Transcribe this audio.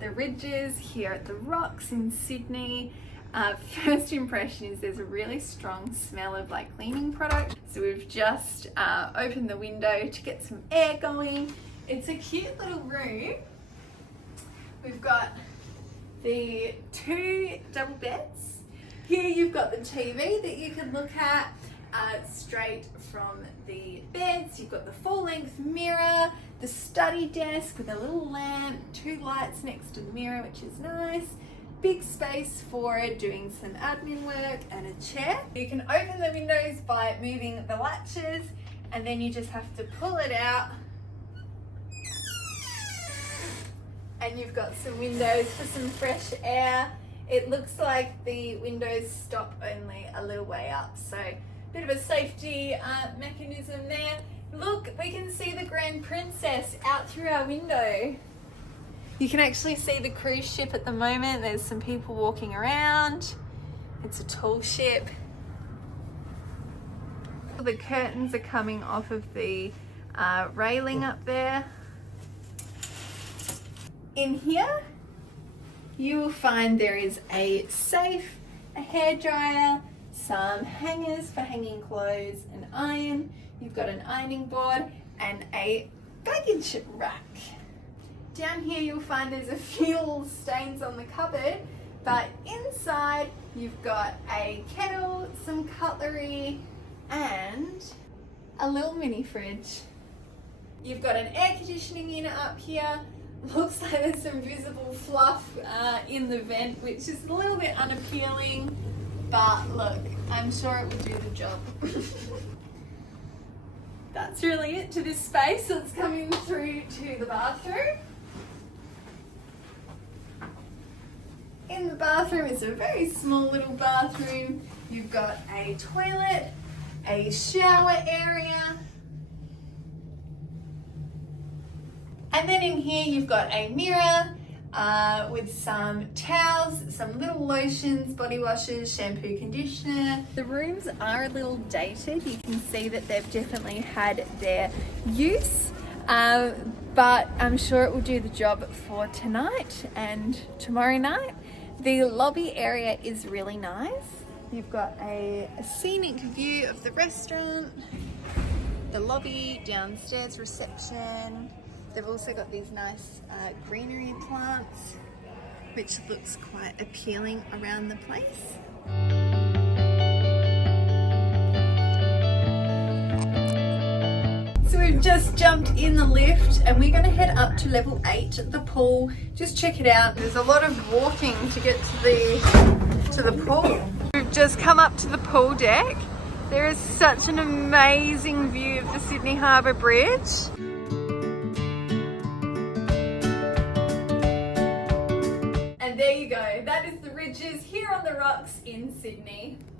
at the Rydges here at the Rocks in Sydney. First impression is there's a really strong smell of like cleaning product. So we've just opened the window to get some air going. It's a cute little room. We've got the 2 double beds. Here you've got the TV that you can look at straight from the beds. You've got the full-length mirror, the study desk with a little lamp, 2 lights next to the mirror, which is nice. Big space for doing some admin work and a chair. You can open the windows by moving the latches, and then you just have to pull it out. And you've got some windows for some fresh air. It looks like the windows stop only a little way up, so bit of a safety mechanism there. Look, we can see the Grand Princess out through our window. You can actually see the cruise ship at the moment. There's some people walking around. It's a tall ship. The curtains are coming off of the railing up there. In here, you will find there is a safe, a hairdryer, some hangers for hanging clothes, an iron. You've got an ironing board and a baggage rack. Down here you'll find there's a few little stains on the cupboard, but inside you've got a kettle, some cutlery, and a little mini fridge. You've got an air conditioning unit up here. Looks like there's some visible fluff in the vent, which is a little bit unappealing, but look, I'm sure it will do the job. That's really it to this space. So it's coming through to the bathroom. In the bathroom, it's a very small little bathroom. You've got a toilet, a shower area, and then in here you've got a mirror with some towels, some little lotions, body washes, shampoo, conditioner. The rooms are a little dated. You can see that they've definitely had their use, but I'm sure it will do the job for tonight and tomorrow night. The lobby area is really nice. You've got a scenic view of the restaurant, the lobby, downstairs reception. They've also got these nice greenery plants, which looks quite appealing around the place. So we've just jumped in the lift and we're going to head up to level 8 at the pool. Just check it out. There's a lot of walking to get to the pool. We've just come up to the pool deck. There is such an amazing view of the Sydney Harbour Bridge. And there you go. That is the Rydges here on the Rocks in Sydney.